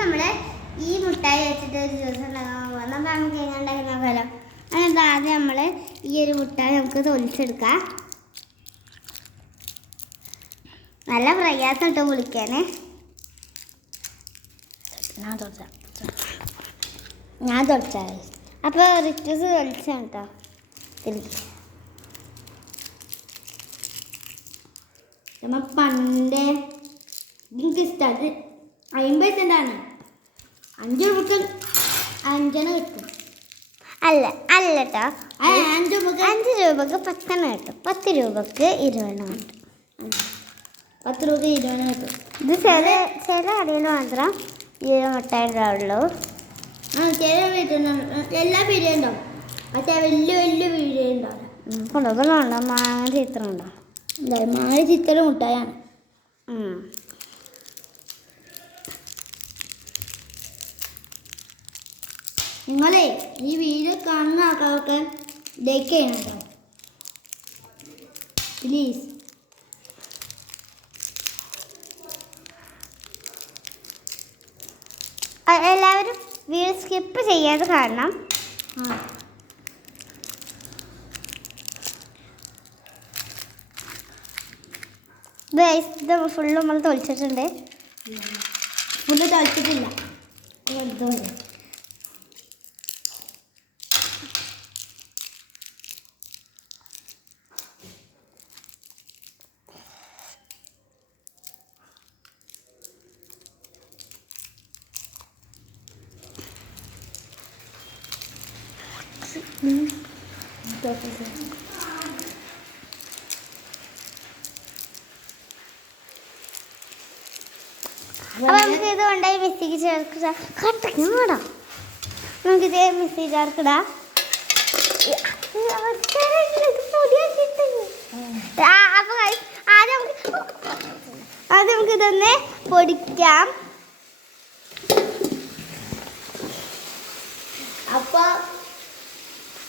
നമ്മള് ഈ മുട്ടായി വെച്ചിട്ട് ഒരു ജ്യൂസ് ഉണ്ടാക്കാൻ പോകുന്നത്. അപ്പം നമുക്ക് എങ്ങനെ ഉണ്ടാക്കി നോക്കാമല്ലോ. അതിനകത്ത് ആദ്യം നമ്മൾ ഈ ഒരു മുട്ടായി നമുക്ക് തൊലിച്ചെടുക്കാം. നല്ല പ്രയാസം ഇട്ട് വിളിക്കാനേ. ഞാൻ തൊളിച്ചാ അപ്പോൾ റിക്വസ് തൊളിച്ചാണ് കേട്ടോ. നമ്മൾ പണ്ട് എനിക്ക് ഇഷ്ടമാണ്. 50 സെൻറ്റാണ്. 5 രൂപക്ക് 5 കിട്ടും. അല്ല കേട്ടോ, 5 രൂപക്ക് 10 കിട്ടും. 10 രൂപക്ക് 20 കിട്ടും. 10 രൂപക്ക് 20 കിട്ടും. ഇത് ചില കടയിൽ മാത്രം ഈ മുട്ടായി ഉണ്ടാവുള്ളൂ. ചില വീട്ടിൽ എല്ലാ പീടിക ഉണ്ടാവും. പക്ഷേ വലിയ പീടിക ഉണ്ടാവില്ല. കൊണ്ടുപോകുന്നുണ്ടോ? മാങ്ങ ചിത്രം ഉണ്ടോ? മാങ്ങ ചിത്രം മുട്ടായാണ്. നിങ്ങളെ ഈ വീഡിയോ കാണുന്ന ആൾക്കാർക്ക് ലൈക്ക് ചെയ്യണം കേട്ടോ, പ്ലീസ്. എല്ലാവരും വീഡിയോ സ്കിപ്പ് ചെയ്യാതെ കാണണം. ഇത് ഫുള്ള് നമ്മൾ തൊളിച്ചിട്ടുണ്ട്. ഫുള്ള് തൊളിച്ചിട്ടില്ല. അപ്പൊ നമുക്ക് ഇത് കൊണ്ടായി മിക്സിക്ക് ചേർക്കിടാം. നമുക്കിത് മിക്സി ചേർക്കിടാം. അപ്പൊ ആദ്യം നമുക്ക് ഇതൊന്ന് പൊടിക്കാം. അപ്പൊ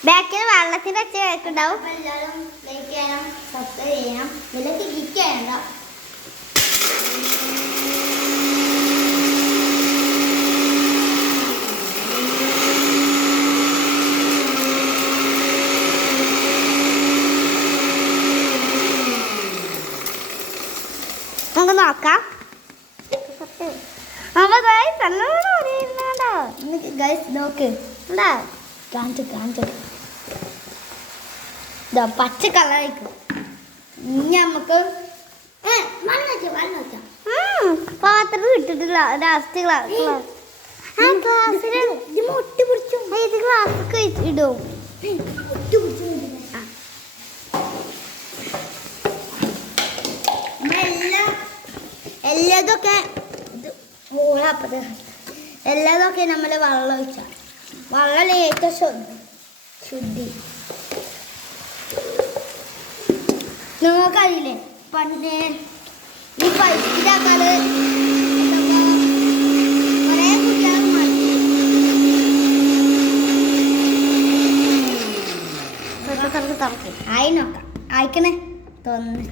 ബാക്കിൽ വെള്ളത്തിൻ്റെ ഒച്ച കേൾക്കുന്നുണ്ടാവും. എല്ലാവരും ലൈക്ക് ചെയ്യണം, സബ്സ്ക്രൈബ് ചെയ്യണം, ഇതിലേക്ക് ക്ലിക്ക് ചെയ്യണ്ട. നമുക്ക് നോക്കാം. അപ്പൊ ഗൈസ് നോക്ക്, എന്താ കാണിച്ചിട്ട് പച്ച കളറായിരിക്കും. ഇനി നമുക്ക് പാത്രം കിട്ടിട്ടില്ല. ലാസ്റ്റ് ഇത് ഗ്ലാസ്സൊക്കെ ഇടും. എല്ലാതൊക്കെ നമ്മൾ വെള്ളം ഒഴിച്ചാൽ വെള്ളം ഏറ്റവും ശുദ്ധി. നിങ്ങൾക്കറിയില്ലേ പണ്ട് ഈ പൈപ്പിലാക്കാറ് കുറേ കുട്ടികൾ തുറക്കും. ആയി നോക്കാം. ആയിക്കണേ തോന്നുന്നു.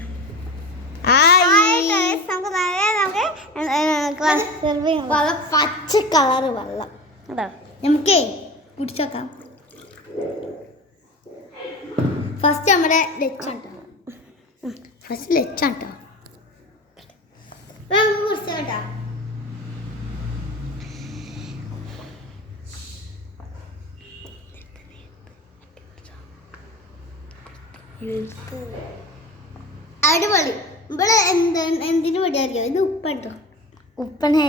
പച്ച കളറ് വെള്ളം നമുക്കേ കുടിച്ചോക്കാം. ഫസ്റ്റ് നമ്മുടെ ലച്ചാട്ടോ. നമുക്ക് കുടിച്ചോട്ടോ. അടിപൊളി. ഇവിടെ എന്തിനു വേണ്ടി അറിയോ? ഇത് ഉപ്പുണ്ടോ? ഉപ്പനെ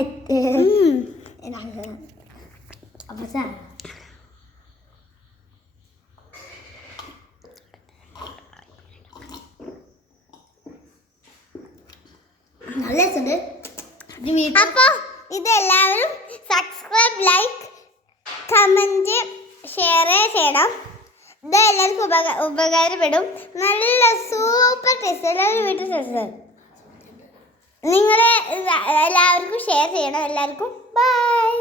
അവസാനം നല്ല രസമുണ്ട്. അപ്പൊ ഇതെല്ലാവരും സബ്സ്ക്രൈബ്, ലൈക്ക്, കമന്റ്, ഷെയർ ചെയ്യണം. ഇത് എല്ലാവർക്കും ഉപകാരപ്പെടും. നല്ല സൂപ്പർ ടേസ്റ്റ്. എല്ലാവരും വീട്ടിൽ ടേസ്റ്റ്. നിങ്ങൾ എല്ലാവർക്കും ഷെയർ ചെയ്യണം. എല്ലാവർക്കും ബൈ.